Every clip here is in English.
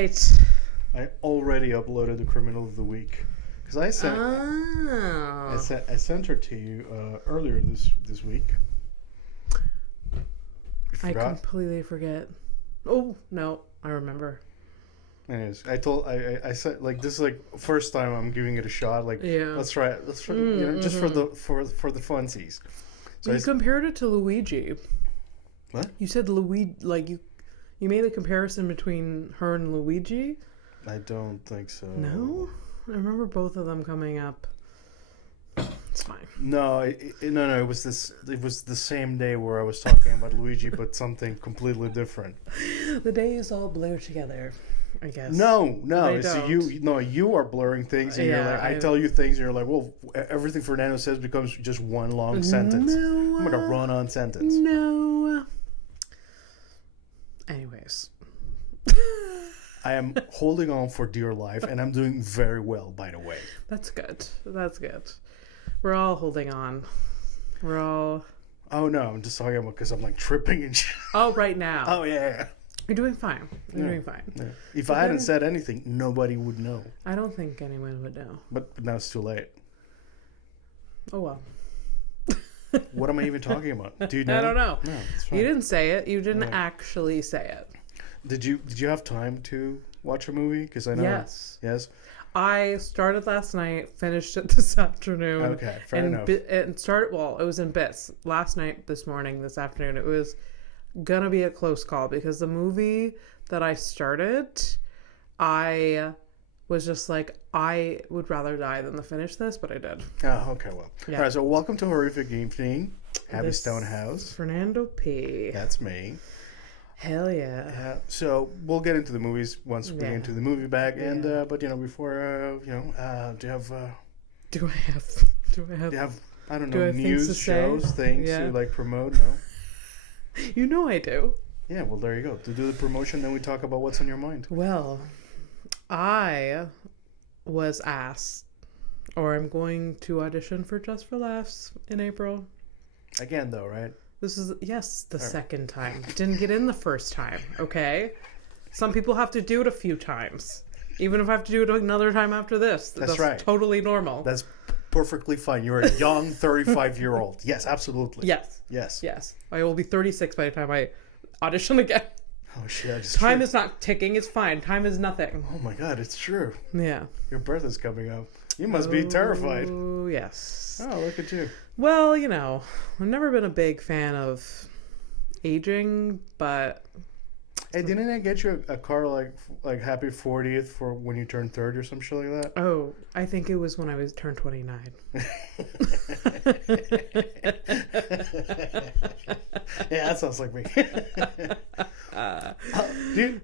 right. I already uploaded the Criminal of the Week because I sent I sent her to you earlier this week. You I forgot? completely forget. Oh no, I remember. Anyways, I said like this is like first time I'm giving it a shot. Like let's try it. Let's try just for the funsies. So you compared it to Luigi. What? You said Luigi, like you made a comparison between her and Luigi. I don't think so. No, I remember both of them coming up. It's fine. No, no. It was the same day where I was talking about Luigi, but something completely different. The days all blur together, I guess. No. They So don't. you are blurring things, and you're like, I tell you things, and you're like, well, everything Fernando says becomes just one long sentence. No, I'm like a run-on sentence. No. Anyways. I am holding on for dear life, and I'm doing very well, by the way. That's good. That's good. We're all holding on. We're all... Oh, no. I'm just talking about because I'm, like, tripping and shit. Oh, right now. Oh, yeah. You're doing fine. You're doing fine. Yeah. If I hadn't said anything, nobody would know. I don't think anyone would know. But now it's too late. Oh, well. What am I even talking about? Do you know? I don't know. No, it's fine. You didn't say it. You didn't actually say it. Did you have time to watch a movie? Because I know. Yes. I started last night, finished it this afternoon. Okay, fair enough. It started, well, it was in bits. Last night, this morning, this afternoon, it was gonna be a close call because the movie that I started, I was just like, I would rather die than to finish this, but I did. Oh, okay, well. Yeah. All right, so welcome to Horrific Evening. Abby Stonehouse. Fernando P. That's me. Hell yeah. So we'll get into the movies once we get into the movie bag. And but before do you have do I have I don't know, news, shows, things to like promote? No. You know I do. Yeah, well there you go. To do the promotion, then we talk about what's on your mind. Well, I was asked, or I'm going to audition for Just for Laughs in April. Again though, right? This is, the second time. Didn't get in the first time, okay? Some people have to do it a few times. Even if I have to do it another time after this. That's right. Totally normal. That's perfectly fine. You're a young 35-year-old. Yes, absolutely. Yes. I will be 36 by the time I audition again. Oh, shit. Time is not ticking. It's fine. Time is nothing. Oh, my God. It's true. Yeah. Your birth is coming up. You must be terrified. Oh, yes. Oh, look at you. Well, I've never been a big fan of aging, but... Hey, didn't I get you a car like happy 40th for when you turn 30 or some shit like that? Oh, I think it was when I turned 29. Yeah, that sounds like me. Dude,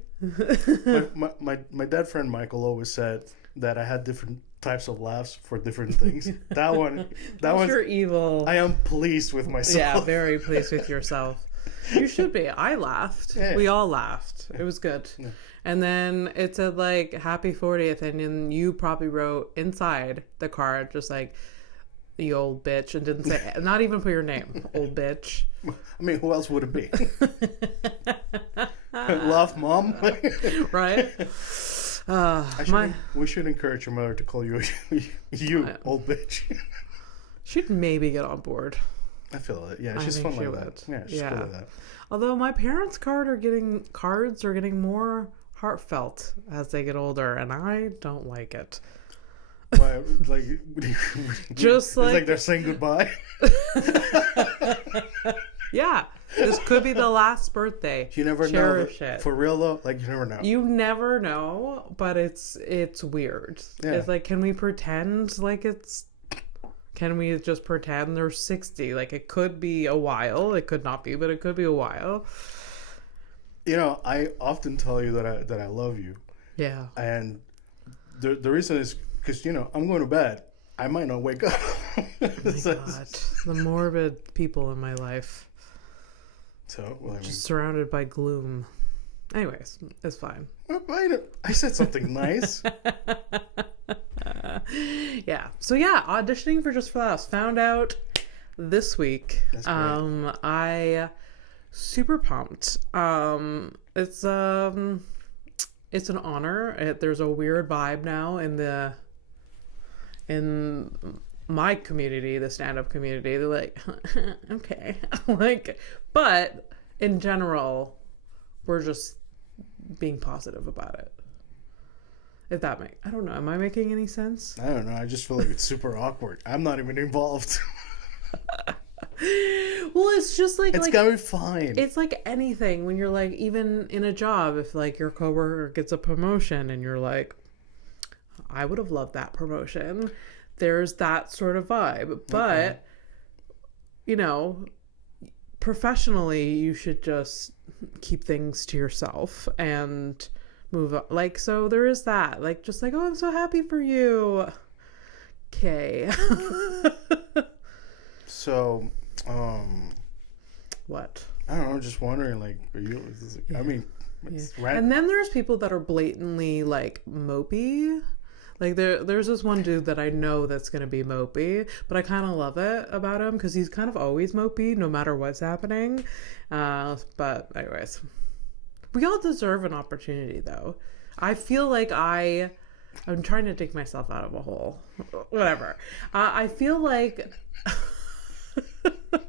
my dead friend Michael always said that I had different types of laughs for different things. That one, you're evil. I am pleased with myself. Yeah, very pleased with yourself. You should be. I laughed. Yeah. We all laughed. It was good. Yeah. And then it said like happy 40th, and then you probably wrote inside the card just like the old bitch, and didn't say not even put your name, old bitch. I mean, who else would it be? Love, mom. Right. We should encourage your mother to call you old bitch. She'd maybe get on board. I feel it. Yeah, she's fun like that. Yeah, she's cool like that. Although my parents' cards are getting more heartfelt as they get older, and I don't like it. Why, like, just like they're saying goodbye. Yeah, this could be the last birthday. You never Cherish know. It. For real though, like you never know. You never know, but it's weird. Yeah. It's like, can we pretend like it's? Can we just pretend they're 60? Like, it could be a while. It could not be, but it could be a while. I often tell you that I love you. Yeah. And the reason is because, I'm going to bed. I might not wake up. Oh my God. The morbid people in my life. So, well, just surrounded by gloom. Anyways, it's fine. I said something nice. Yeah. So yeah, auditioning for Just for Laughs. Found out this week. That's great. I super pumped. It's it's an honor. There's a weird vibe now in my community, the stand-up community. They're like, okay. Like, but in general, we're just being positive about it. If that I don't know. Am I making any sense? I don't know. I just feel like it's super awkward. I'm not even involved. Well, it's just like it's gonna be fine. It's like anything when you're like, even in a job, if like your coworker gets a promotion and you're like, I would have loved that promotion. There's that sort of vibe. But you know, professionally, you should just keep things to yourself and move on. Like, so there is that. Like, just like, oh, I'm so happy for you. Okay. So, what? I don't know. I'm just wondering, like, are you? I mean, and then there's people that are blatantly like mopey. Like there's this one dude that I know that's gonna be mopey, but I kind of love it about him because he's kind of always mopey, no matter what's happening. But anyways, we all deserve an opportunity, though. I feel like I'm trying to dig myself out of a hole. Whatever. I feel like.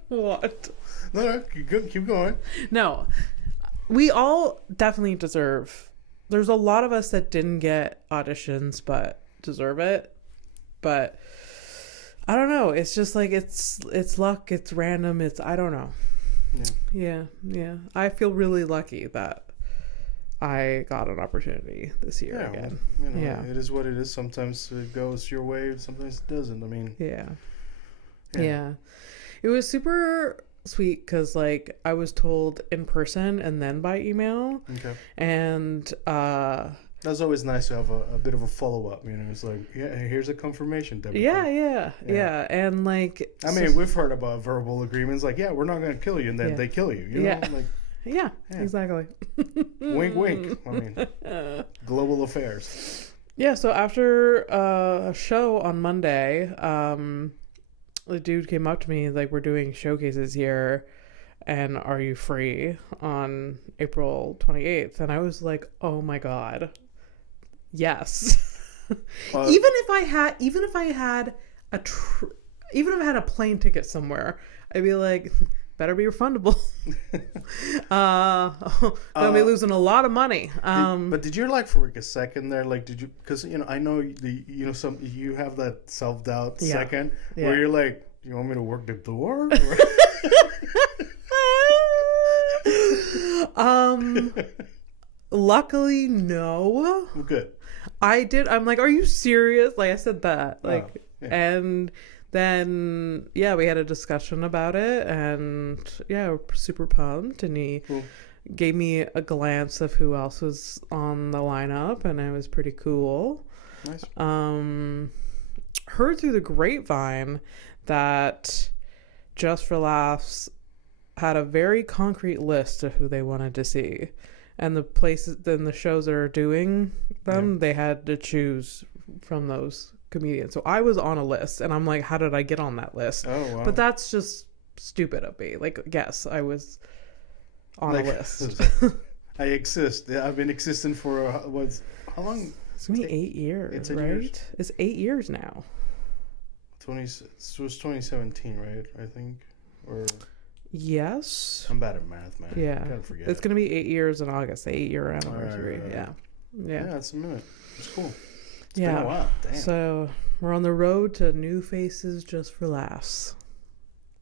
What? No, keep going. No, we all definitely deserve. There's a lot of us that didn't get auditions but deserve it. But I don't know. It's just like it's luck. It's random. I don't know. Yeah. I feel really lucky that I got an opportunity this year again. Well, it is what it is. Sometimes it goes your way. Sometimes it doesn't. I mean. Yeah. It was super sweet because like I was told in person and then by email. Okay. And that's always nice to have a bit of a follow-up, you know. It's like, here's a confirmation. Yeah. And like, I mean, we've heard about verbal agreements like, we're not going to kill you, and then they kill you, you know? Like, yeah, exactly. Wink, wink. I mean, global affairs. Yeah, so after a show on Monday, the dude came up to me, like, we're doing showcases here, and are you free on April 28th? And I was like, oh my God, yes. Even if I had a plane ticket somewhere, I'd be like, better be refundable. Gonna be losing a lot of money. But did you like for like a second there, like, did you? Because I know you have that self-doubt second where you're like, you want me to work the door? Luckily, no. Good. I did. I'm like, are you serious? Like, I said that. Like, and then we had a discussion about it, and we're super pumped. And he gave me a glance of who else was on the lineup, and it was pretty cool. Nice. Heard through the grapevine that Just for Laughs had a very concrete list of who they wanted to see, and the places, then the shows that are doing them, they had to choose from those comedians. So I was on a list, and I'm like, how did I get on that list? Oh, wow. But that's just stupid of me. Like, yes, I was on a list. I exist. I've been existing for how long? It's gonna be 8 years, right? Years? It's 8 years now. It was 2017, right? I think, or yes. I'm bad at math, man. Yeah, I gotta forget. It's gonna be 8 years in August, the 8-year anniversary. Right. Yeah, that's a minute. It's cool. It's been a while. Damn. So we're on the road to New Faces Just for Laughs.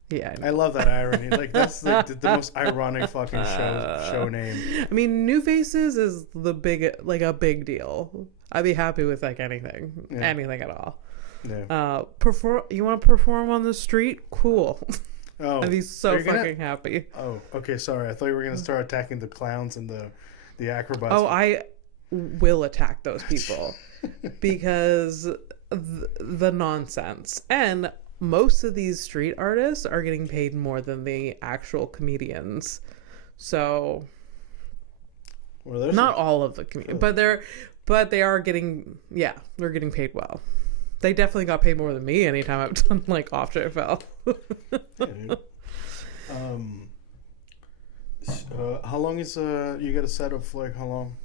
Yeah, I love that irony. Like, that's like the most ironic fucking show name. I mean, New Faces is a big deal. I'd be happy with like anything at all. Yeah. You want to perform on the street? Cool. Oh, I'd be so fucking happy. Oh, okay. Sorry, I thought you were gonna start attacking the clowns and the acrobats. Oh, I will attack those people because the nonsense. And most of these street artists are getting paid more than the actual comedians. So, not all of the comedians, but they are getting, they're getting paid well. They definitely got paid more than me anytime I've done like off JFL. How long is you got a set of, like, how long?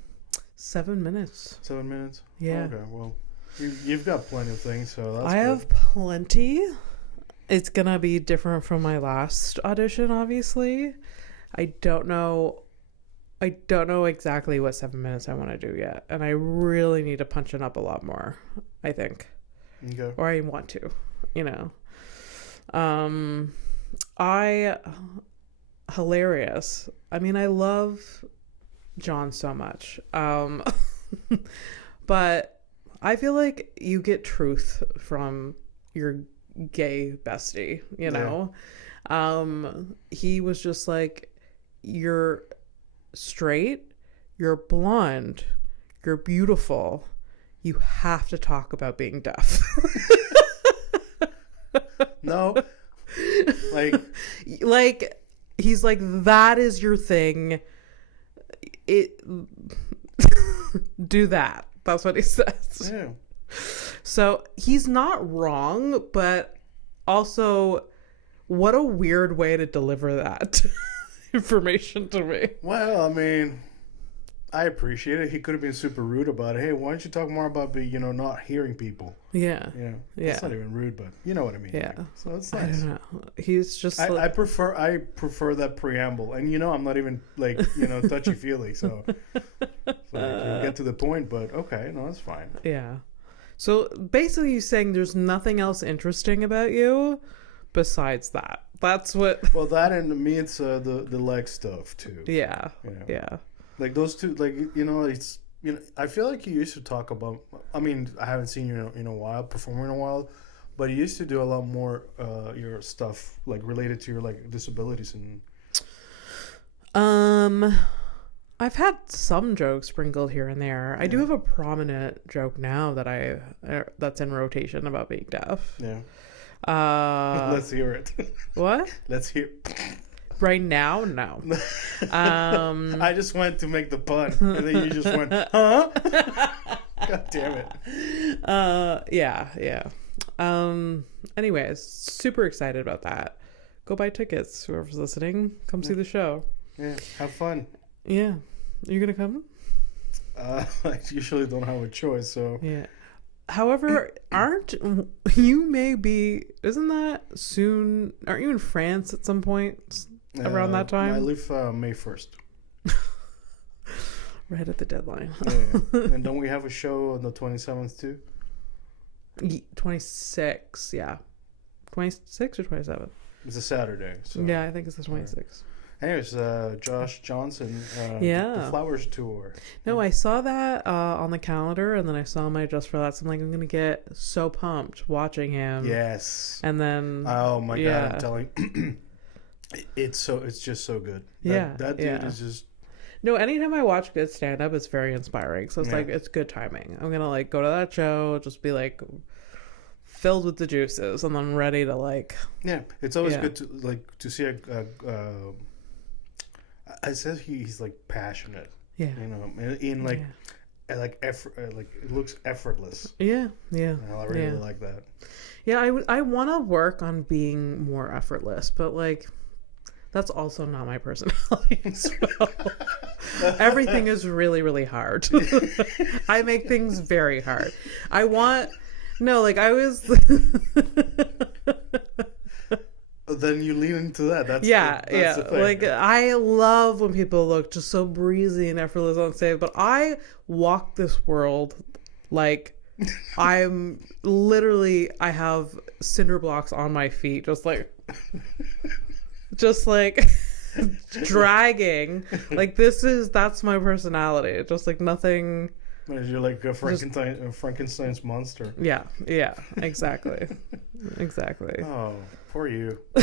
7 minutes. 7 minutes? Yeah. Okay, well, you've got plenty of things, so that's I have plenty. It's gonna be different from my last audition, obviously. I don't know exactly what 7 minutes I want to do yet, and I really need to punch it up a lot more, I think. Okay. Or I want to, you know. Hilarious. I mean, I love John so much. But I feel like you get truth from your gay bestie, you know? He was just like, you're straight, you're blonde, you're beautiful, you have to talk about being deaf. No. Like he's like, that is your thing. Do that. That's what he says. Yeah. So he's not wrong, but also what a weird way to deliver that information to me. Well, I mean, I appreciate it. He could have been super rude about it. Hey, why don't you talk more about not hearing people? Yeah. Yeah. Yeah. It's not even rude, but you know what I mean. Yeah. Like, so it's nice. I don't know. He's just I prefer that preamble. And I'm not even touchy feely, so you'll get to the point, but okay, no, that's fine. Yeah. So basically you're saying there's nothing else interesting about you besides that. That's what Well, that and me it's the leg stuff too. Yeah. Yeah. Like those two, it's I feel like you used to talk about. I mean, I haven't seen you in a while, performing in a while, but you used to do a lot more your stuff like related to your like disabilities and. I've had some jokes sprinkled here and there. I do have a prominent joke now that's in rotation about being deaf. Yeah. Let's hear it. What? Let's hear. Right now, no. I just went to make the pun, and then you just went, huh? God damn it. Yeah. Anyways, super excited about that. Go buy tickets. Whoever's listening, come see the show. Yeah, have fun. Yeah. Are you gonna come? I usually don't have a choice, so. Yeah. However, isn't that soon? Aren't you in France at some point around that time? I leave May 1st. Right at the deadline. Yeah. And don't we have a show on the 27th too? 26, yeah. 26 or 27? It's a Saturday. So. Yeah, I think it's the 26th. Anyways, Josh Johnson, the Flowers Tour. No, I saw that on the calendar, and then I saw my Just for That. So I'm like, I'm going to get so pumped watching him. Yes. And then... Oh, my God, I'm telling it's just so good. That dude is just... No, anytime I watch good stand-up, it's very inspiring. So it's like, it's good timing. I'm going to like go to that show, just be like... filled with the juices, and I'm ready to like... Yeah, it's always good to see I said he's like passionate. Yeah. In like effort, like it looks effortless. Yeah. Yeah. I really like that. Yeah, I want to work on being more effortless, but like that's also not my personality. So everything is really, really hard. I make things very hard. I was then you lean into that. That's the thing. Like I love when people look just so breezy and effortless on stage, but I walk this world like I have cinder blocks on my feet, just like dragging. Like that's my personality. Just like nothing. You're like a Frankenstein's monster. Yeah, exactly. Exactly. Oh, poor you. I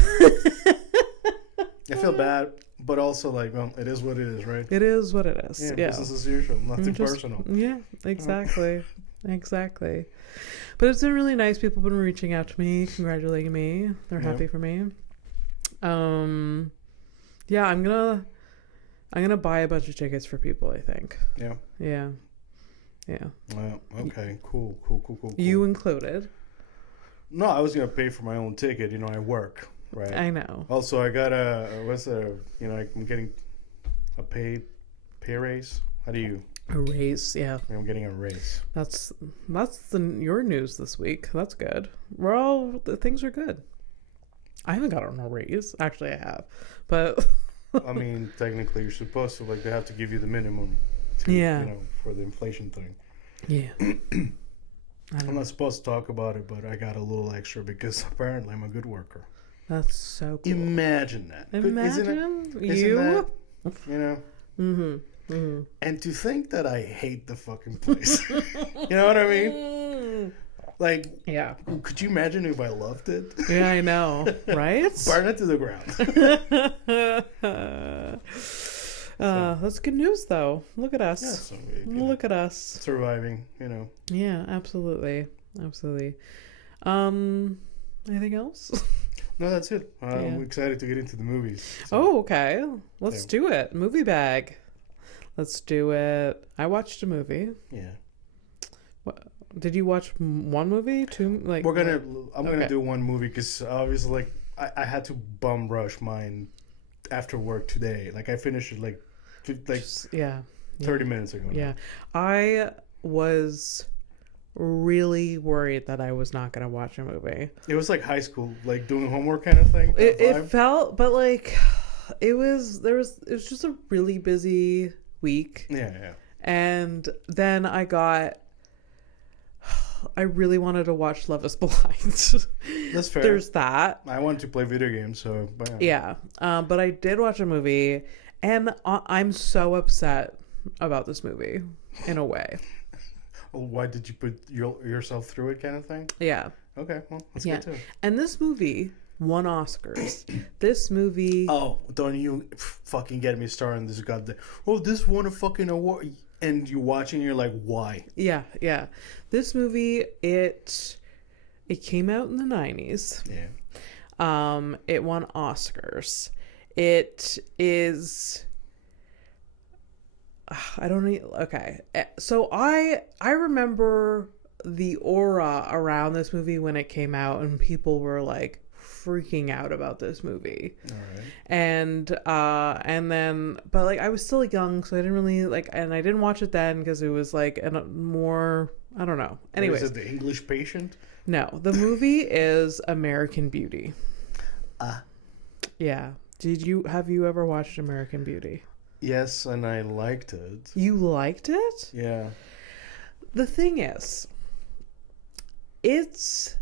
feel bad, but also like, well, it is what it is, right? It is what it is. Yeah. Business as usual. Nothing personal. Yeah, exactly. Exactly. But it's been really nice. People have been reaching out to me, congratulating me. They're happy for me. Yeah, I'm gonna buy a bunch of tickets for people, I think. Yeah. Yeah. Well, okay, cool. You included. No, I was gonna pay for my own ticket. I work, right? I know. Also, I got I'm getting a pay raise. How do you A raise, yeah. I'm getting a raise. That's your news this week. That's good. Things are good. I haven't gotten a raise. Actually, I have, but I mean, technically, you're supposed to, like, they have to give you the minimum. Yeah. You know, for the inflation thing. Yeah. I'm not supposed to talk about it, but I got a little extra because apparently I'm a good worker. That's so cool. Imagine that. Imagine isn't that, you know? Mm-hmm. Mm-hmm. And to think that I hate the fucking place. You know what I mean? Like, yeah. Could you imagine if I loved it? Yeah, I know. Right? Burn it to the ground. That's good news, though. Look at us. Yeah, so Look at us. Surviving, you know. Yeah, absolutely. Absolutely. Anything else? No, that's it. I'm excited to get into the movies. So. Oh, okay. Let's do it. Movie bag. Let's do it. I watched a movie. Yeah. What, did you watch one movie? Two? Like I'm gonna do one movie because obviously, like, I had to bum rush mine after work today. Like, I finished it like 30 minutes ago. Yeah, I was really worried that I was not gonna watch a movie. It was like high school, like doing homework kind of thing. It felt, but like it was just a really busy week. Yeah. And then I really wanted to watch Love is Blind. That's fair. There's that. I wanted to play video games, so yeah. But I did watch a movie, and I'm so upset about this movie in a way. Well, why did you put yourself through it, kind of thing? Yeah. Okay, well, that's good too. And this movie won Oscars. This movie. Oh, don't you fucking get me started on this goddamn. Oh, this won a fucking award, and you watching, you're like, why? Yeah. This movie, it came out in the 90s. Yeah. It won Oscars. It is. I don't need. Okay, so I remember the aura around this movie when it came out, and people were like freaking out about this movie. All right. And then, but like I was still young, so I didn't really like, and I didn't watch it then because it was like a more, I don't know. Anyways, is it The English Patient? No, the movie is American Beauty. Yeah. Have you ever watched American Beauty? Yes, and I liked it. You liked it? Yeah. The thing is, it's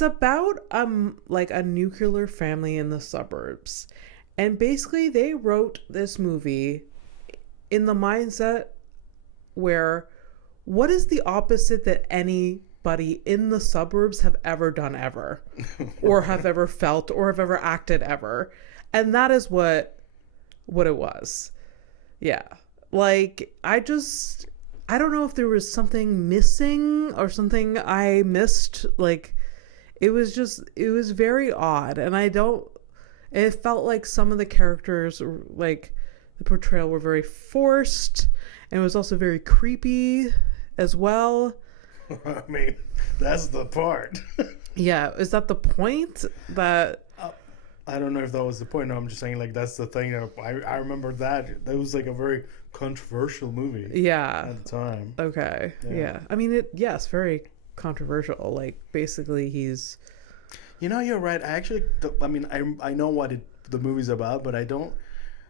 about like a nuclear family in the suburbs. And basically they wrote this movie in the mindset where what is the opposite that anybody in the suburbs have ever done ever or have ever felt or have ever acted ever. And that is what it was. Yeah. Like I don't know if there was something missing or something I missed. Like it was very odd. And it felt like some of the characters, like the portrayal, were very forced, and it was also very creepy as well. I mean, that's the part. Yeah. Is that the point? That I don't know if that was the point. No, I'm just saying, like, that's the thing. I remember that. That was, like, a very controversial movie. Yeah. At the time. Okay. Yeah. I mean, very controversial. Like, basically, he's... You know, you're right. I know what the movie's about, but I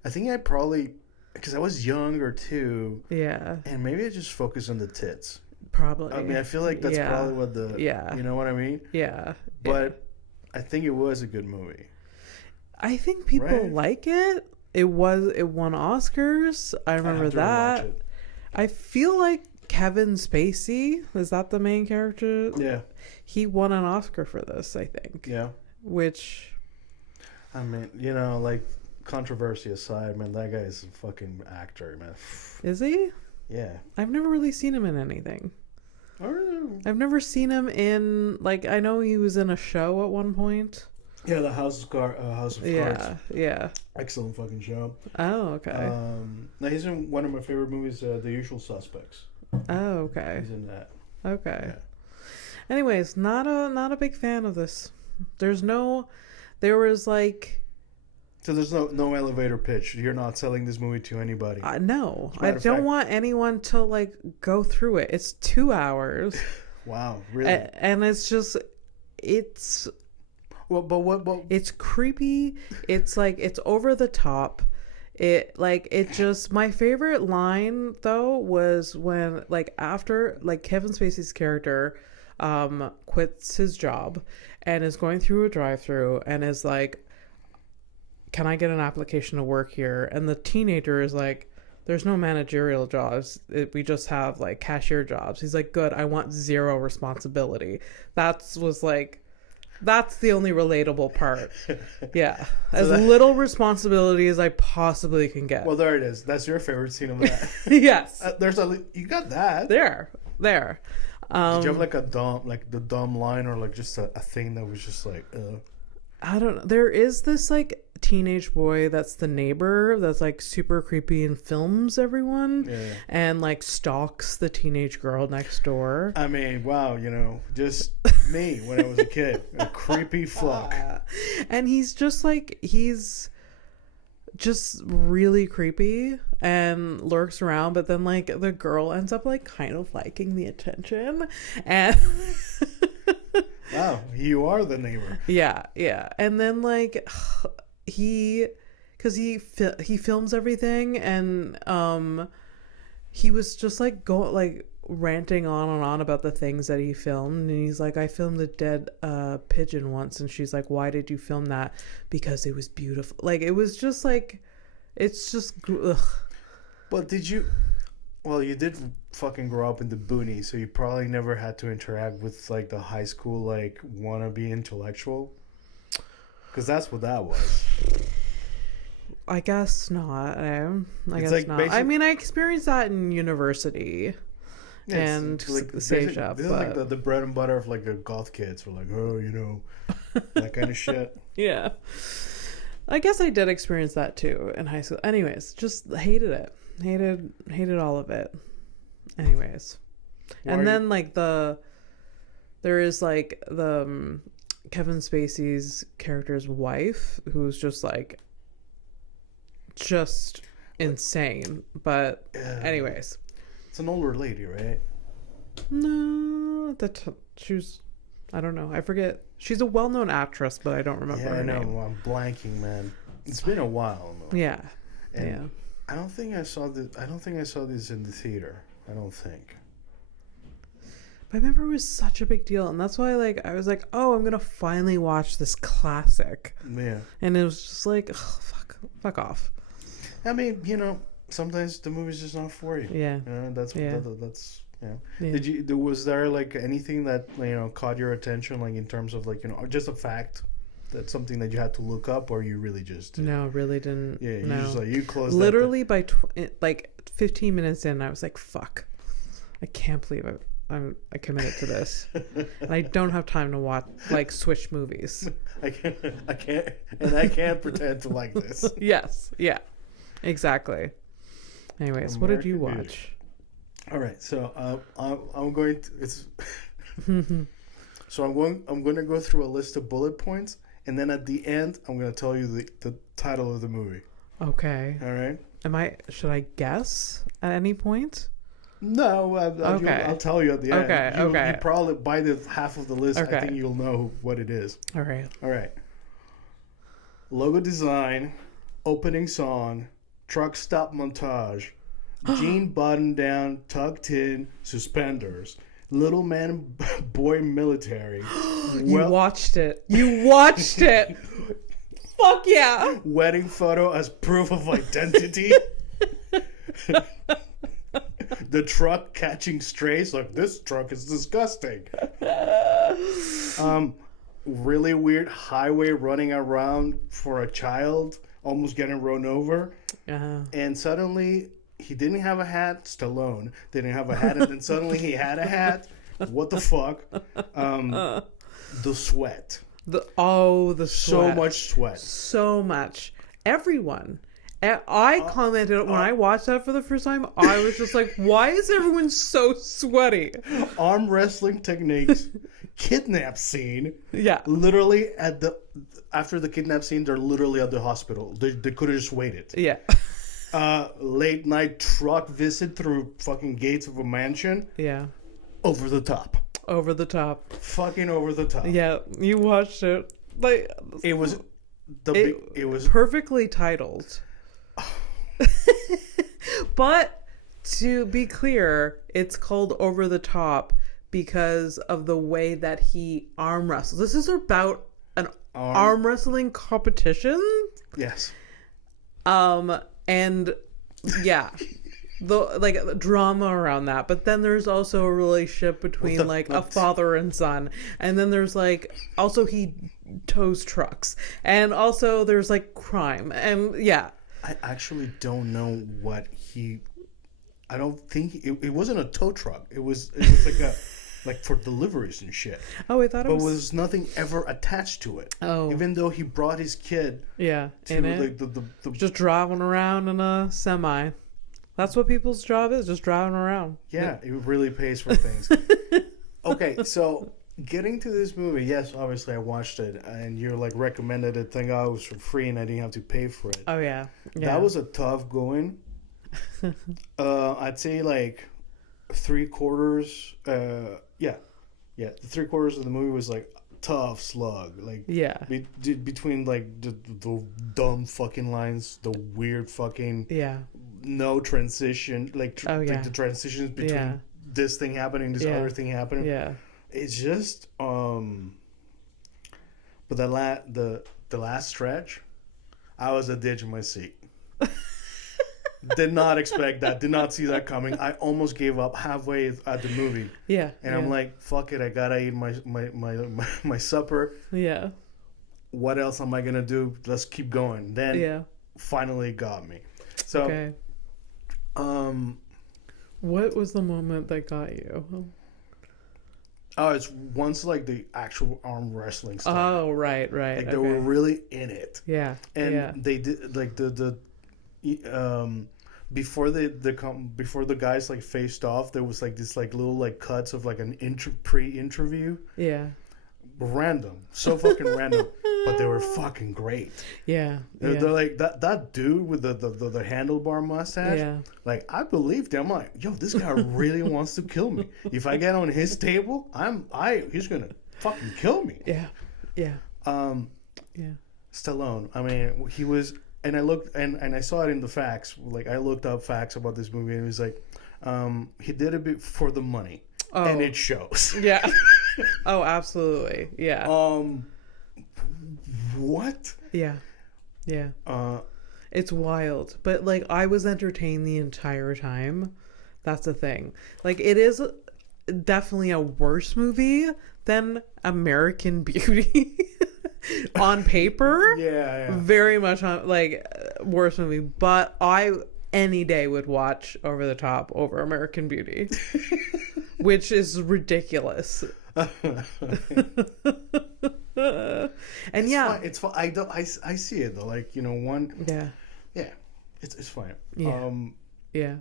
think I probably... Because I was younger, too. Yeah. And maybe I just focused on the tits. Probably. I mean, I feel like that's probably what the... Yeah. You know what I mean? Yeah. But I think it was a good movie. I think people like it. It won Oscars. I remember that. Watch it. I feel like Kevin Spacey, is that the main character? Yeah. He won an Oscar for this, I think. Yeah. Which, I mean, you know, like, controversy aside, man, that guy is a fucking actor, man. Is he? Yeah. I've never really seen him in anything. Oh. I've never seen him in, like, I know he was in a show at one point. Yeah, the House of Cards. Yeah. Excellent fucking show. Oh, okay. Now he's in one of my favorite movies, The Usual Suspects. Oh, okay. He's in that. Okay. Yeah. Anyways, not a big fan of this. There was like So there's no elevator pitch. You're not selling this movie to anybody. No, I don't want anyone to like go through it. It's 2 hours. Wow, really? And it's well, but what? It's creepy. It's like it's over the top. It just, my favorite line though was when like after like Kevin Spacey's character quits his job and is going through a drive-through and is like, can I get an application to work here? And the teenager is like, there's no managerial jobs. We just have like cashier jobs. He's like, good. I want zero responsibility. That's the only relatable part. Yeah. As little responsibility as I possibly can get. Well, there it is. That's your favorite scene of that. Yes. You got that. There. Did you have like the dumb line or like just a thing that was just like, I don't know. There is this like teenage boy that's the neighbor that's like super creepy and films everyone and like stalks the teenage girl next door. I mean, wow, just me when I was a kid, a creepy fuck. And he's just really creepy and lurks around, but then like the girl ends up like kind of liking the attention and wow, you are the neighbor. Yeah. And then like he films everything and he was just like ranting on and on about the things that he filmed, and he's like, I filmed a dead pigeon once, and she's like, why did you film that? Because it was beautiful. Like it was just like, it's just ugh. But you did fucking grow up in the boonies, so you probably never had to interact with like the high school like wannabe intellectual, because that's what that was. I guess not. I guess not. I mean, I experienced that in university and Seja. This is like the bread and butter of like the goth kids were like, oh, that kind of shit. Yeah. I guess I did experience that too in high school. Anyways, just hated it. Hated all of it. Anyways. And then like there is like the Kevin Spacey's character's wife who's just insane. But anyways. It's an older lady, right? No, she was, I don't know. I forget. She's a well-known actress, but I don't remember her name. I'm blanking, man. It's been a while. Yeah. And I don't think I saw this in the theater. I don't think. But I remember it was such a big deal, and that's why I was like, oh, I'm gonna finally watch this classic. Yeah. And it was just like, oh, fuck off. I mean, sometimes the movie's just not for you. Yeah. That's was there like anything that caught your attention, like in terms of like just a fact, that's something that you had to look up, or you really just didn't? No, really didn't. Yeah, you closed. Literally by 15 minutes in, I was like, fuck, I can't believe it. I committed to this, and I don't have time to watch switch movies. I can't pretend to like this. Yes, yeah, exactly. Anyways, American what did you watch? Beauty. All right, so I'm going to so I'm going to go through a list of bullet points, and then at the end I'm going to tell you the title of the movie. Okay. All right. Should I guess at any point? No, I'll tell you at the end. Okay. You probably by the half of the list, I think you'll know what it is. All right. Logo design, opening song, truck stop montage, jean button down, tucked in, suspenders, little man, boy military. You watched it. Fuck yeah. Wedding photo as proof of identity. The truck catching strays, like this truck is disgusting. Really weird highway running around for a child, almost getting run over. Uh-huh. And suddenly he didn't have a hat. Stallone didn't have a hat, and then suddenly he had a hat. What the fuck? The sweat. The sweat. So much sweat. So much. Everyone. I commented when I watched that for the first time. I was just like, why is everyone so sweaty? Arm wrestling techniques, kidnap scene. Yeah. Literally after the kidnap scene, they're literally at the hospital. They could have just waited. Yeah. Late night truck visit through fucking gates of a mansion. Yeah. Over the top. Over the top. Fucking over the top. Yeah, you watched it. Like it was perfectly titled. But to be clear, it's called Over the Top because of the way that he arm wrestles. This is about an arm wrestling competition. Yes. And yeah, the drama around that. But then there's also a relationship between like a father and son, and then there's like also he tows trucks, and also there's like crime, and yeah. I actually don't know what he. I don't think it wasn't a tow truck. It was like a like for deliveries and shit. Oh, I thought it was. But was nothing ever attached to it. Oh, even though he brought his kid. Yeah, to in it. Like the just driving around in a semi. That's what people's job is, just driving around. Yeah, it really pays for things. Okay, so getting to this movie, yes, obviously I watched it, and you're like recommended it. Thank God it was for free, and I didn't have to pay for it. Oh yeah. That was a tough going. I'd say like 3/4. The 3/4 of the movie was like tough slug. Like between like the dumb fucking lines, the weird fucking no transition, like the transitions between this thing happening, this other thing happening. Yeah, it's just but the last stretch, I was a ditch in my seat. Did not expect that. Did not see that coming. I almost gave up halfway at the movie. Yeah. And I'm like, fuck it. I gotta eat my supper. Yeah. What else am I gonna do? Let's keep going. Then finally got me. So okay. What was the moment that got you? Oh, it's once like the actual arm wrestling stuff. Oh, right. Like they were really in it. Yeah. And they did like the before the guys like faced off, there was like this like little like cuts of like an pre-interview. Yeah. Random, so fucking random, but they were fucking great. Yeah. They're like that dude with the handlebar mustache. Yeah. Like I believed him. I'm like, yo, this guy really wants to kill me. If I get on his table, he's gonna fucking kill me. Yeah. Yeah. Yeah. Stallone. I mean, he was. And I looked and I saw it in the facts. Like I looked up facts about this movie, and it was like, he did it for the money, and it shows. Yeah. Oh, absolutely. Yeah. What? Yeah. Yeah. It's wild, but like I was entertained the entire time. That's the thing. Like it is definitely a worse movie than American Beauty. On paper, very much on like worst movie, but I any day would watch Over the Top over American Beauty, which is ridiculous. And it's fine. I see it though. Like it's fine. Yeah.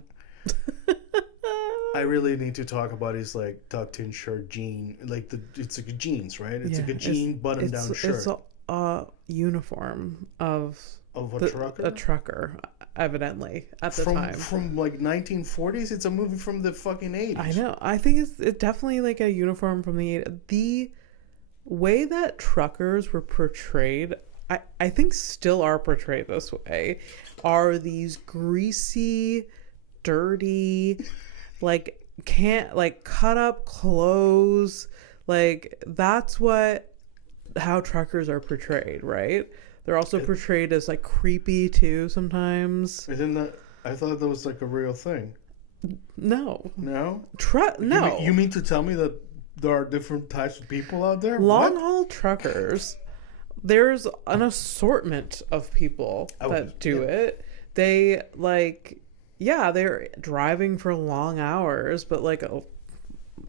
I really need to talk about his like tucked-in shirt jean, like it's like jeans, right? It's like a jean button-down shirt. It's a uniform of a trucker. A trucker, evidently at the time. From like 1940s. It's a movie from the fucking 80s. I know. I think it's definitely like a uniform from the 80s. The way that truckers were portrayed, I think still are portrayed this way, are these greasy, dirty. Like can't like cut up clothes, like that's how truckers are portrayed, right? They're also portrayed as like creepy too sometimes. Isn't that? I thought that was like a real thing. No. No. No. You mean to tell me that there are different types of people out there? Long haul truckers. There's an assortment of people that do it. They like. Yeah, they're driving for long hours, but like,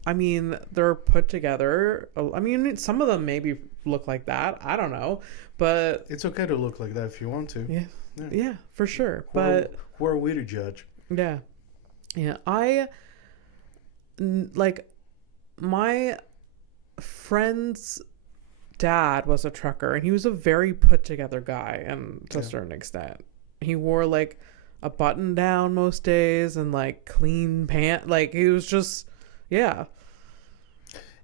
I mean, they're put together. I mean, some of them maybe look like that. I don't know, but it's okay to look like that if you want to. Yeah, for sure. But who are we to judge? Yeah. I like my friend's dad was a trucker, and he was a very put together guy, and to a certain extent, he wore like a button down most days and like clean pants. Like he was just, yeah.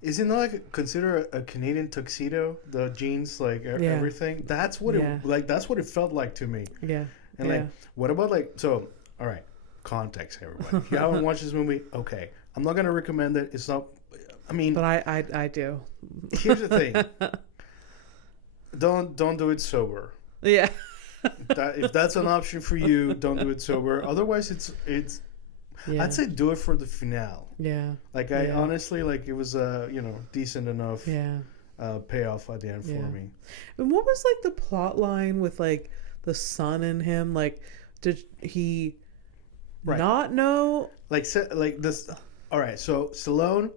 Isn't that like consider a Canadian tuxedo? The jeans, like everything. That's what it like. That's what it felt like to me. Yeah. And like, what about like? So, all right, context, everybody. If you haven't watched this movie, okay, I'm not gonna recommend it. It's not. I mean, but I do. Here's the thing. Don't do it sober. Yeah. If that's an option for you, don't do it sober. Otherwise, it's. Yeah. I'd say do it for the finale. Yeah. Like I honestly like it was decent enough. Yeah. Payoff at the end for me. And what was like the plot line with like the son and him? Like, did he not know? Like this. All right. So Stallone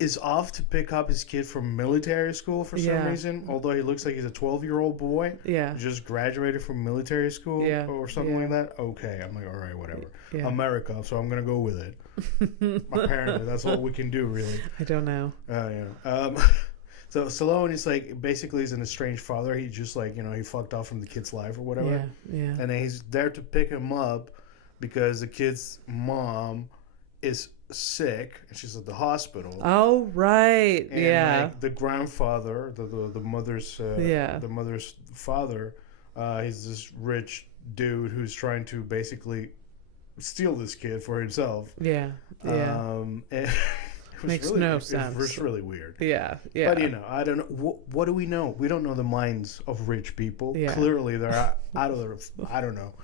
is off to pick up his kid from military school for some reason. Although he looks like he's a 12-year-old boy. Yeah. Just graduated from military school or something like that. Okay. I'm like, all right, whatever. Yeah. America, so I'm gonna go with it. Apparently, that's all we can do, really. I don't know. So Stallone is like basically he's an estranged father. He just like he fucked off from the kid's life or whatever. Yeah. And then he's there to pick him up because the kid's mom is sick and she's at the hospital. Oh right, and like, the grandfather, the mother's the mother's father, he's this rich dude who's trying to basically steal this kid for himself. Yeah. Makes really, no sense. It was really weird. Yeah. But I don't know. What do we know? We don't know the minds of rich people. Yeah. Clearly, they're out of their. I don't know.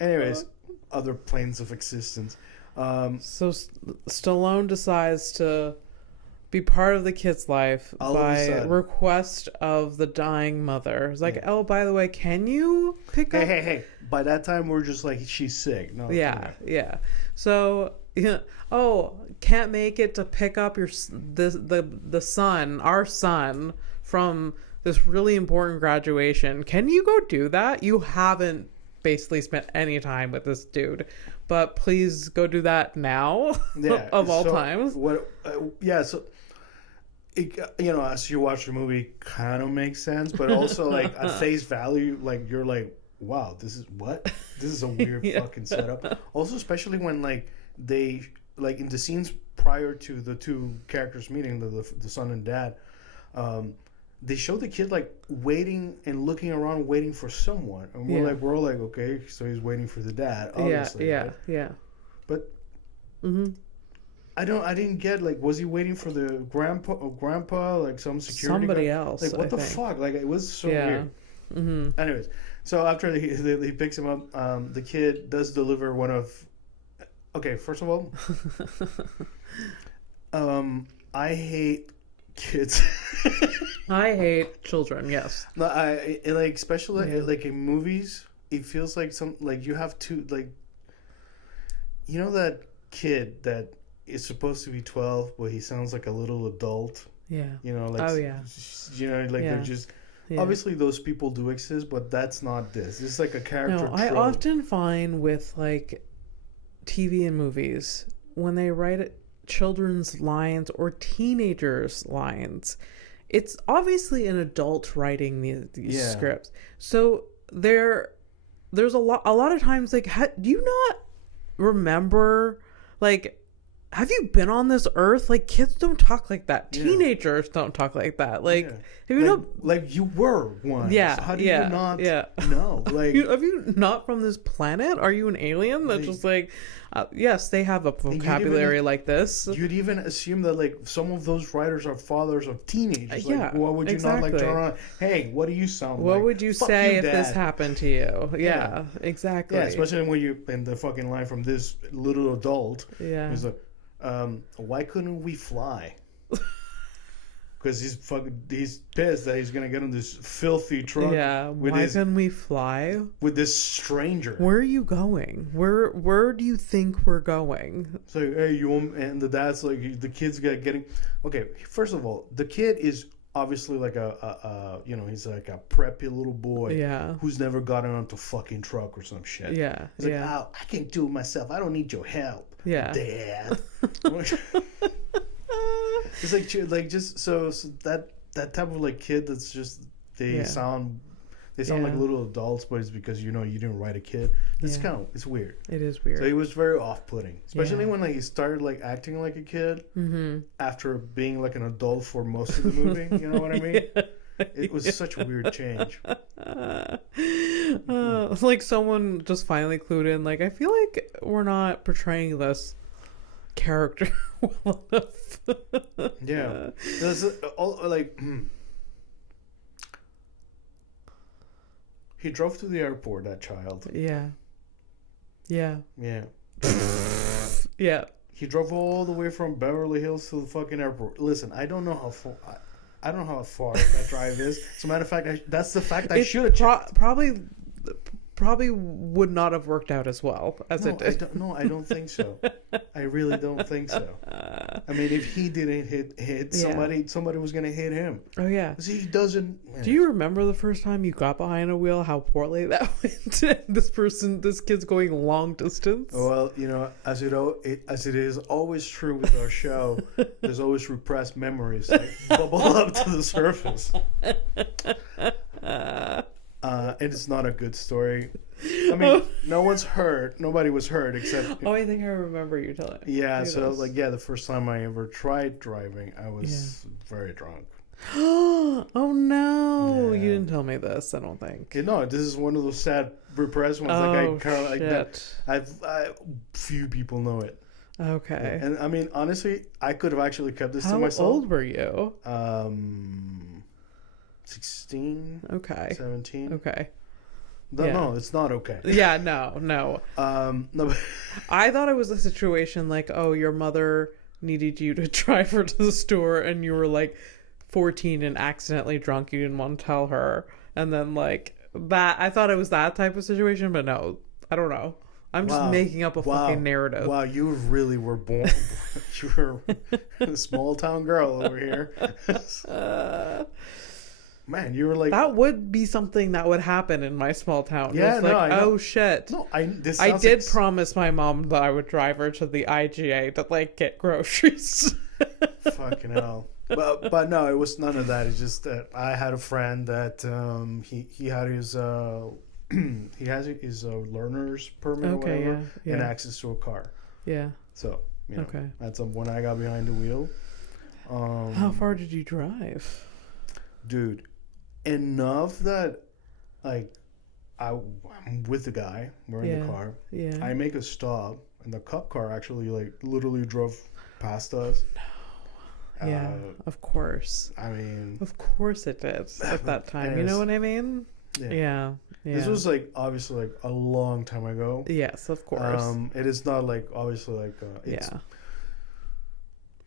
Anyways, other planes of existence. So Stallone decides to be part of the kid's life by request of the dying mother. It's like, oh, by the way, can you pick up? Hey. By that time, we're just like, she's sick. No. Yeah. So, can't make it to pick up the son, our son, from this really important graduation. Can you go do that? You haven't basically spent any time with this dude, but please go do that now. Yeah, of all times. So as you watch the movie, kind of makes sense, but also like at face value, like you're like, wow, this is a weird fucking setup. Also, especially when like they like in the scenes prior to the two characters meeting, the son and dad, they show the kid like waiting and looking around, waiting for someone, and we're all like, okay, so he's waiting for the dad, obviously. Yeah. But I didn't get like, was he waiting for the grandpa, like some security somebody guy? else? Like what the fuck? Like it was so weird. Mm-hmm. Anyways, so after he picks him up, the kid does deliver one of. Okay, first of all, I hate kids. I hate children. Yes. No, I like especially like in movies. It feels like you have to like. You know that kid that is supposed to be 12, but he sounds like a little adult. Yeah. They're just. Yeah. Obviously, those people do exist, but that's not this. It's like a character. No, I often find with like TV and movies when they write children's lines or teenagers' lines, it's obviously an adult writing these scripts. So there's a lot of times like, do you not remember like? Have you been on this earth? Like, kids don't talk like that. Teenagers don't talk like that. Like, have you like you were one. Yeah. So how do you not know? Like, have you not from this planet? Are you an alien? That's just like, yes, they have a vocabulary like this. You'd even assume that like some of those writers are fathers of teenagers. Like, why would you not like turn around? Hey, what do you sound like? What would you say if this happened to you? Yeah, exactly. Yeah, especially when you in the fucking line from this little adult. Yeah. He's like, why couldn't we fly? Because he's pissed that he's gonna get in this filthy truck. Yeah, why couldn't we fly with this stranger? Where are you going? Where do you think we're going? It's like, hey, and the dad's like, the kid's getting. Okay, first of all, the kid is obviously like he's like a preppy little boy. Who's never gotten onto a fucking truck or some shit. Yeah. He's like, oh, I can do it myself. I don't need your help. Yeah. Dad. It's like just so that type of like kid that's just they sound like little adults, but it's because you didn't write a kid. It's it's weird. It is weird. So it was very off-putting, especially when like he started like acting like a kid after being like an adult for most of the movie. You know what I mean? It was such a weird change. Like someone just finally clued in. Like, I feel like we're not portraying this character well enough. Yeah, there's all like. He drove to the airport, that child. Yeah. Yeah. Yeah. Yeah. He drove all the way from Beverly Hills to the fucking airport. Listen, I don't know how far. I don't know how far that drive is. As a matter of fact, that's the fact I should have checked. Probably would not have worked out as well as it did. I don't think so. I really don't think so. I mean, if he didn't hit somebody was gonna hit him. Oh yeah. See, he doesn't. Do you remember the first time you got behind a wheel? How poorly that went. This kid's going long distance. Well, as it is always true with our show, there's always repressed memories that bubble up to the surface. It's not a good story. I mean, nobody was hurt except. Oh, I think I remember you telling. Yeah, so the first time I ever tried driving, I was very drunk. Oh no! Yeah. You didn't tell me this. I don't think. No, this is one of those sad repressed ones. Few people know it. Okay. And I mean, honestly, I could have actually kept this to myself. How old were you? 16. Okay. 17. Okay. No, it's not okay. Yeah, no. No. I thought it was a situation like, oh, your mother needed you to drive her to the store, and you were like 14 and accidentally drunk. You didn't want to tell her, and then like that. I thought it was that type of situation, but no, I don't know. I'm just making up a fucking narrative. Wow, you really were born. You were a small town girl over here. Man, you were like... That would be something that would happen in my small town. Yeah, oh shit. No, I did promise my mom that I would drive her to the IGA to like get groceries. Fucking hell. But no, it was none of that. It's just that I had a friend that he had his learner's permit or whatever, and access to a car. Yeah. So at some point I got behind the wheel. How far did you drive? Dude, enough that like I'm with the guy, we're in the car. Yeah. I make a stop, and the cop car actually like literally drove past us. No. Yeah, of course. I mean, of course it did at that time. You know what I mean? Yeah. This was like obviously like a long time ago. Yes, of course. It is not like obviously like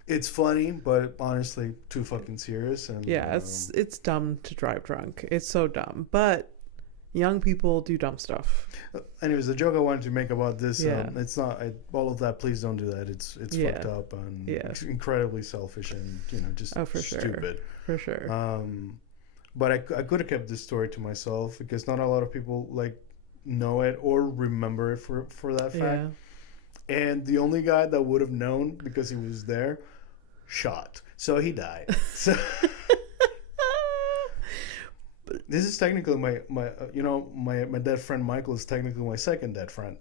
it's funny, but honestly too fucking serious. And it's dumb to drive drunk. It's so dumb, but young people do dumb stuff. Anyways, the joke I wanted to make about this, it's not all of that. Please don't do that. It's fucked up and it's incredibly selfish and just stupid. For sure. But I could have kept this story to myself because not a lot of people like know it or remember it for that fact. Yeah. And the only guy that would have known because he was there shot, so he died. So this is technically my dead friend Michael is technically my second dead friend.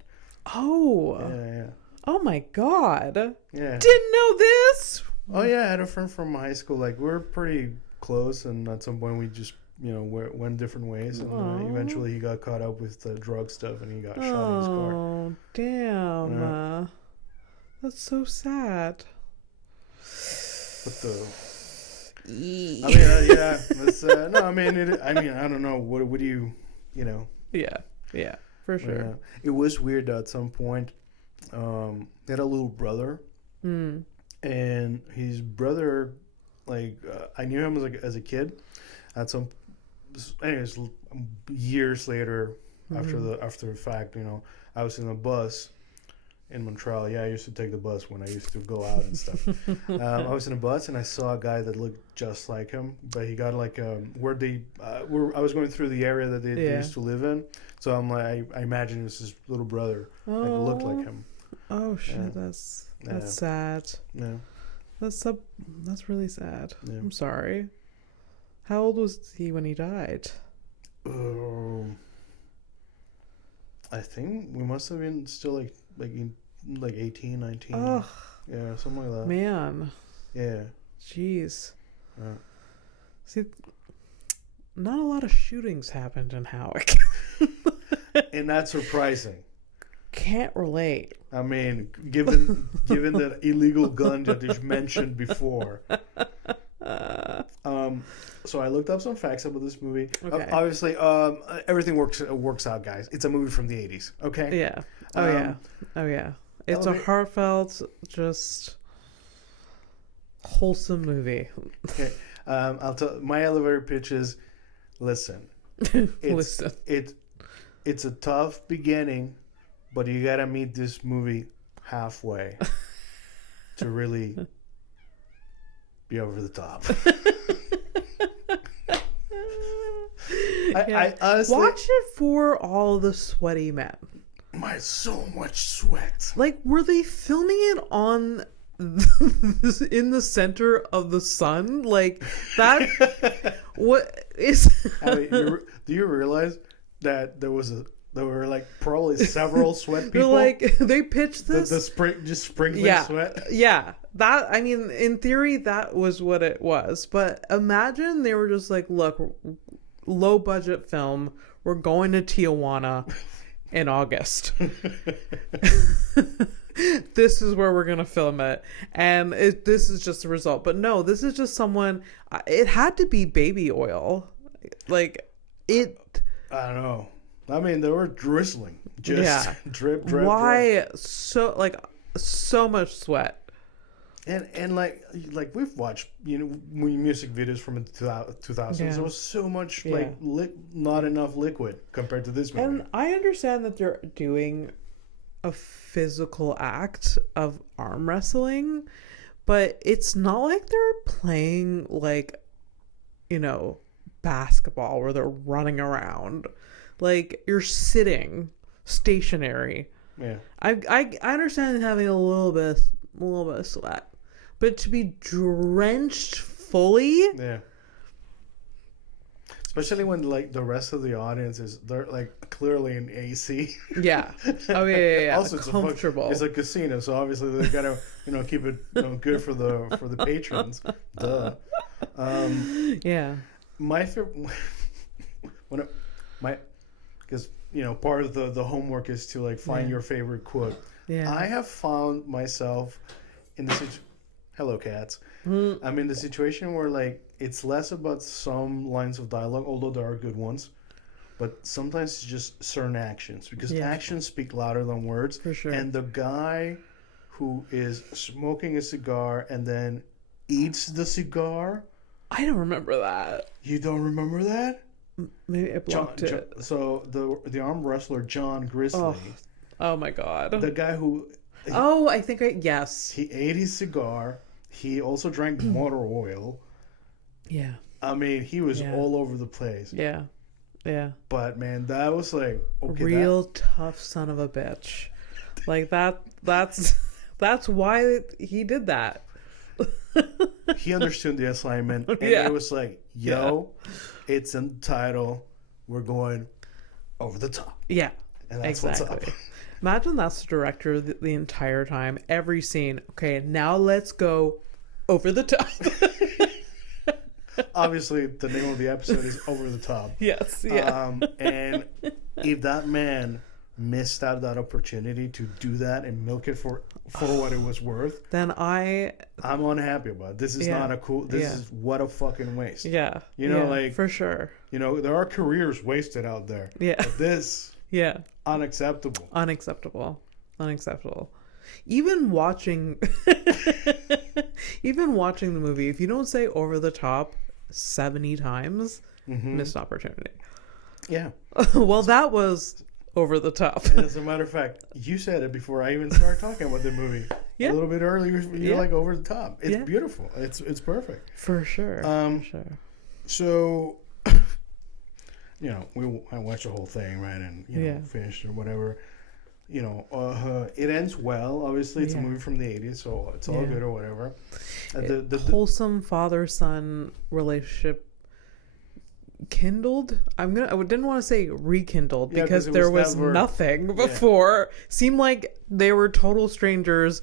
Oh. Yeah. Oh my god. Yeah. Didn't know this. Oh yeah, I had a friend from high school. Like we were pretty close, and at some point we just went different ways, and eventually he got caught up with the drug stuff, and he got shot in his car. Oh damn! Yeah. That's so sad. But I mean, that's, no, I mean, I don't know. What do you, Yeah, for sure. Yeah. It was weird at some point. He had a little brother, and his brother, like, I knew him as a kid. Anyways, years later, after the fact, I was in a bus in Montreal. Yeah, I used to take the bus when I used to go out and stuff. I was in a bus and I saw a guy that looked just like him, but he got like I was going through the area that they used to live in, so I'm like, I imagine it was his little brother that looked like him. Oh shit, that's sad. Yeah. That's really sad. Yeah. I'm sorry. How old was he when he died? I think we must have been still like 18, 19. Oh, Yeah, something like that. man. Yeah. Jeez. Yeah. See, not a lot of shootings happened in Howick. And that's surprising. Can't relate. I mean, given that illegal gun that you mentioned before. So I looked up some facts about this movie. Okay. Obviously, everything works out, guys. It's a movie from the 80s. Okay. Yeah. Oh yeah. It's a heartfelt, just wholesome movie. Okay. I'll tell my elevator pitch is, listen. It's a tough beginning, but you gotta meet this movie halfway to really be over the top. I honestly watch it for all the sweaty men. So much sweat. Like, were they filming it on in the center of the sun? Like that? What is? Do you realize that there were like probably several sweat people? They're like, they pitched this. The sprinkling sweat. Yeah. That, I mean, in theory, that was what it was. But imagine they were just like, look, low budget film. We're going to Tijuana in August. This is where we're going to film it. And this is just the result. But no, this is just someone. It had to be baby oil. Like, it. I don't know. I mean, they were drizzling. Just drip. Why so much sweat? And like we've watched, music videos from the 2000s. Yeah. There was so much not enough liquid compared to this movie. And I understand that they're doing a physical act of arm wrestling, but it's not like they're playing basketball where they're running around. Like, you're sitting stationary. Yeah. I understand having a little bit of sweat, but to be drenched fully. Yeah. Especially when the rest of the audience they're clearly in AC. Yeah. Oh yeah. Also, comfortable. It's a casino, so obviously they gotta keep it good for the patrons. Duh. Yeah. Because part of the homework is to find your favorite quote. Yeah. I have found myself in the hello cats. I'm in the situation where it's less about some lines of dialogue, although there are good ones, but sometimes it's just certain actions, because actions speak louder than words. For sure. And the guy who is smoking a cigar and then eats the cigar. I don't remember that. You don't remember that? Maybe I blocked it. So the arm wrestler John Grizzly. Oh my god. The guy who. I think yes. He ate his cigar. He also drank motor oil. Yeah. I mean, he was all over the place. Yeah. Yeah. But man, that was real tough son of a bitch. That's why he did that. He understood the assignment, and it was it's in the title. We're going over the top. Yeah. And that's exactly. what's up. Imagine that's the director the entire time. Every scene. Okay, now let's go over the top. Obviously, the name of the episode is Over the Top. Yes, yeah. And if that man missed out that opportunity to do that and milk it for what it was worth, then I'm unhappy about it. This is not a cool. This is what a fucking waste. Yeah, for sure. There are careers wasted out there. Yeah, but this. Yeah, unacceptable. Even watching the movie, if you don't say over the top 70 times, missed opportunity. Yeah. Well, that was over the top. And as a matter of fact, you said it before I even started talking about the movie. A little bit earlier, you're over the top. It's beautiful. It's perfect. For sure. So, I watched the whole thing, right, and finished or whatever. it ends well. Obviously, it's a movie from the 80s, so it's all good or whatever. The wholesome father-son relationship kindled. I didn't want to say rekindled because there was nothing before. Seemed like they were total strangers.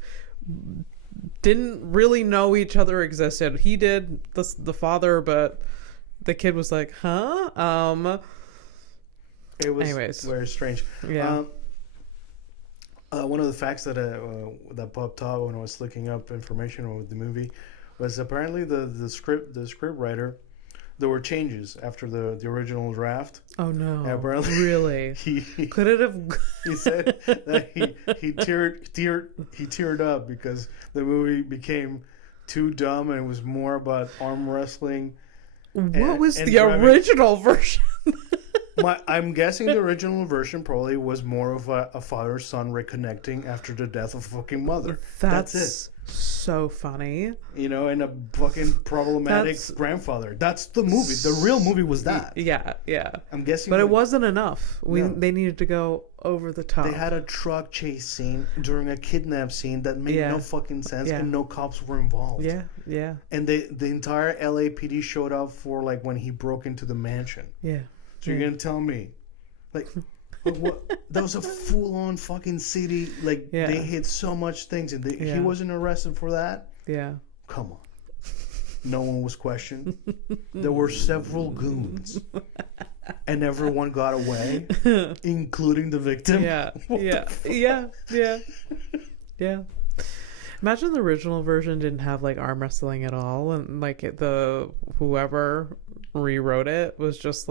Didn't really know each other existed. He did, the father, but the kid was like, huh? It was anyways. Very strange. Yeah. One of the facts that popped out when I was looking up information on the movie was apparently the script writer, there were changes after the original draft. Oh no! And apparently, really? Could it have? He said that he teared up because the movie became too dumb and it was more about arm wrestling. What was the original version? I'm guessing the original version probably was more of a father-son reconnecting after the death of a fucking mother. That's it. So funny. And a fucking problematic grandfather. That's the movie. The real movie was that. Yeah. I'm guessing. But it wasn't enough. They needed to go over the top. They had a truck chase scene during a kidnap scene that made no fucking sense and no cops were involved. Yeah. And the entire LAPD showed up for like when he broke into the mansion. Yeah. So you're gonna tell me, like, what? That was a full-on fucking city. Like they hit so much things, and he wasn't arrested for that. Yeah. Come on. No one was questioned. There were several goons, and everyone got away, including the victim. Yeah. Imagine the original version didn't have like arm wrestling at all, and like the whoever rewrote it was just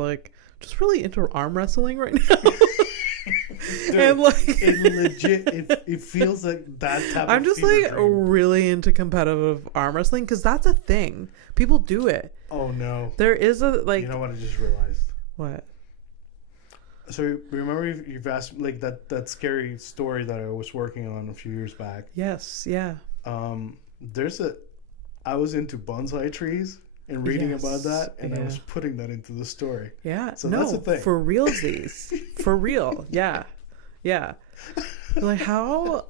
really into arm wrestling right now. Dude, and like it legit it feels like that type I'm just like dream. Really into competitive arm wrestling because that's a thing. People do it. Oh no. There is a like. You know what I just realized? What? So remember you've asked like that scary story that I was working on a few years back. Yes. Yeah. I was into bonsai trees and reading about that, and I was putting that into the story. Yeah. So that's the thing. For realsies. For real. Yeah. Like, how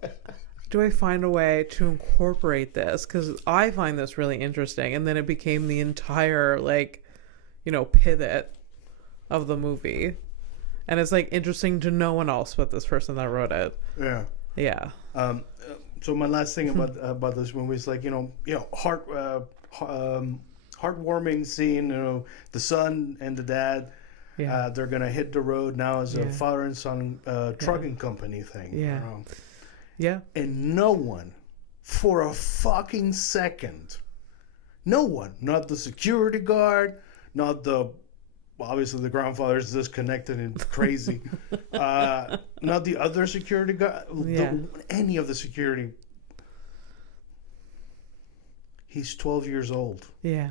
do I find a way to incorporate this? Because I find this really interesting. And then it became the entire, pivot of the movie. And it's, interesting to no one else but this person that wrote it. Yeah. Yeah. So my last thing about this movie is, heartwarming scene, the son and the dad, they're gonna hit the road now as a father and son trucking company thing. Yeah. And no one, for a fucking second, no one, not the security guard, not obviously the grandfather's disconnected and crazy, not the other security guard, any of the security. He's 12 years old. Yeah.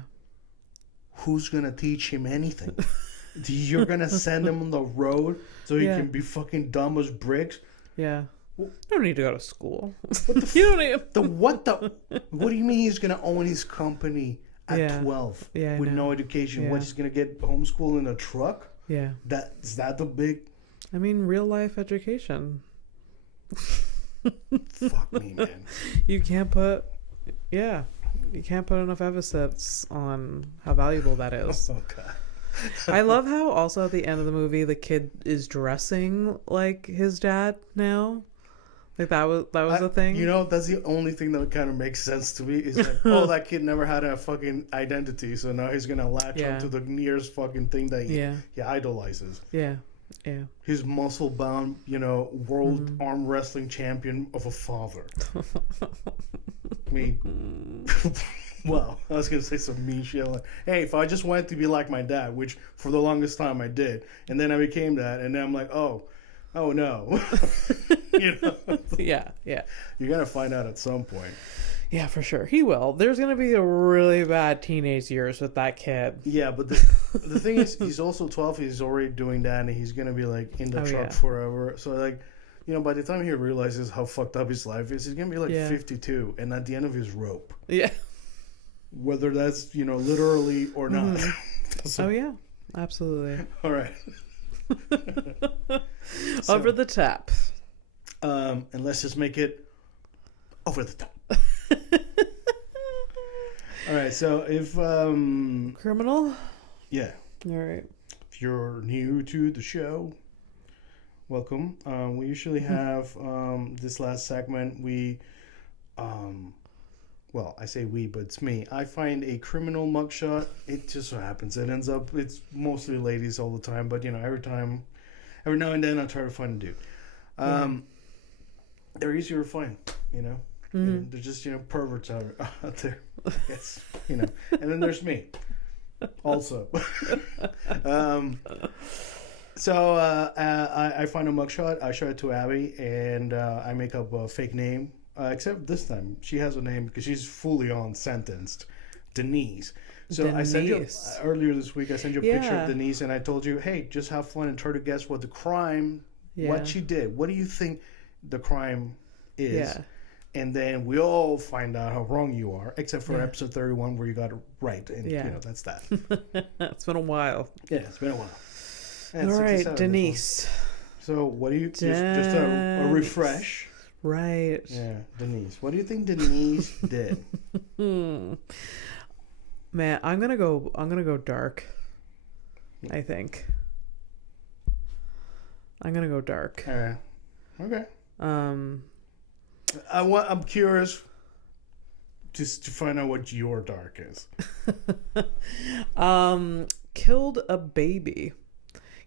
Who's going to teach him anything? You're going to send him on the road so he can be fucking dumb as bricks? Yeah. You don't need to go to school. What the you don't need... What do you mean he's going to own his company at 12 with no education? Yeah. What, he's going to get homeschooled in a truck? Yeah. Is that the big... I mean, real life education. Fuck me, man. You can't put enough emphasis on how valuable that is. Oh, God. I love how also at the end of the movie the kid is dressing like his dad now. Like that was a thing. That's the only thing that kind of makes sense to me is like, oh, that kid never had a fucking identity, so now he's gonna latch onto the nearest fucking thing that he idolizes. Yeah. His muscle bound, world arm wrestling champion of a father. I mean, well, I was gonna say some mean shit like, hey, if I just wanted to be like my dad, which for the longest time I did, and then I became that, and then I'm like, oh no. Yeah. You're gonna find out at some point. Yeah, for sure. He will. There's gonna be a really bad teenage years with that kid. Yeah, but the thing is, he's also 12. He's already doing that, and he's gonna be in the truck forever. So by the time he realizes how fucked up his life is, he's gonna be 52 and at the end of his rope. Yeah. Whether that's literally or not. Mm-hmm. So, yeah, absolutely. All right. Over the top. And let's just make it over the top. All right. So if criminal. Yeah. All right. If you're new to the show, welcome. We usually have this last segment. Well, I say we, but it's me. I find a criminal mugshot. It just so happens it's mostly ladies all the time, but every now and then I try to find a dude. They're easier to find, And they're just perverts out there. Yes, and then there's me, also. So I find a mugshot. I show it to Abby, and I make up a fake name. Except this time, she has a name because she's fully on sentenced. Denise. So I sent you earlier this week. I sent you a picture of Denise, and I told you, hey, just have fun and try to guess what the crime, what she did. What do you think the crime is? Yeah. And then we all find out how wrong you are, except for episode 31 where you got it right, and that's that. It's been a while. Yeah, it's been a while. And all right, Denise. So what do you just a refresh? Right. Yeah, Denise. What do you think Denise did? Man, I'm gonna go dark. I think. I'm gonna go dark. Okay. I'm curious just to find out what your dark is. Killed a baby.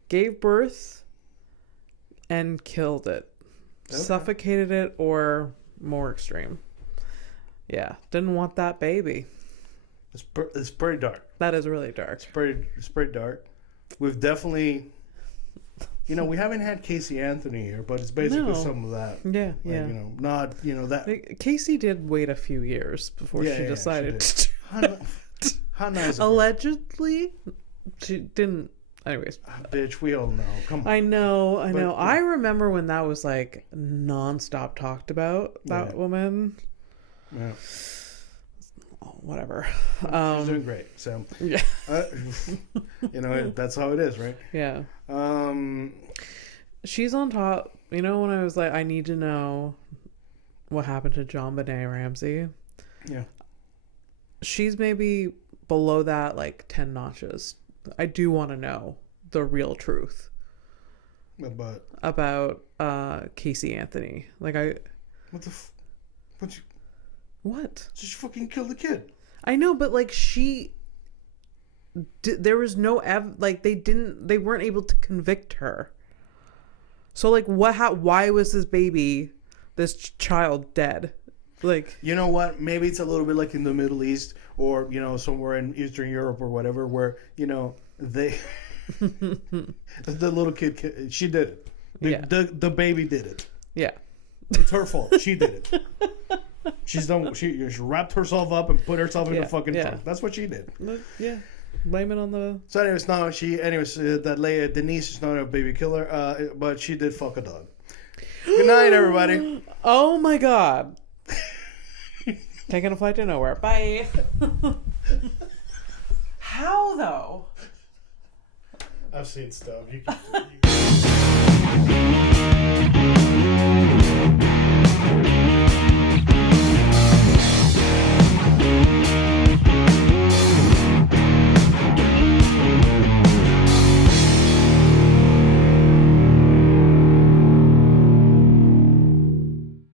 Gave birth and killed it. Okay. Suffocated it, or more extreme. Yeah, didn't want that baby. It's pretty dark. That is really dark. It's pretty dark. We've definitely, we haven't had Casey Anthony here, but it's basically some of that. Yeah, yeah. Not that. Casey did wait a few years before she decided. She how nice. Allegedly, she didn't. Anyways, bitch, we all know. Come on. I know. I remember when that was like nonstop talked about. That woman. Yeah. Whatever. She's doing great. So, yeah. That's how it is, right? Yeah. She's on top. When I was like, I need to know what happened to John Benet Ramsey. Yeah. She's maybe below that, like 10 notches. I do want to know the real truth about Casey Anthony. Like what? She fucking killed the kid. I know, but like there was no they weren't able to convict her. So like why was this child dead? Like, you know what? Maybe it's a little bit like in the Middle East or, somewhere in Eastern Europe or whatever, where, they, the little kid, she did it. The baby did it. Yeah. It's her fault. She did it. She wrapped herself up and put herself in the fucking trunk. That's what she did. Yeah. Blame it on the... So anyways, that lady, Denise is not a baby killer, but she did fuck a dog. Good night, everybody. Oh my God. Taking a flight to nowhere. Bye. How though? I've seen stuff. You can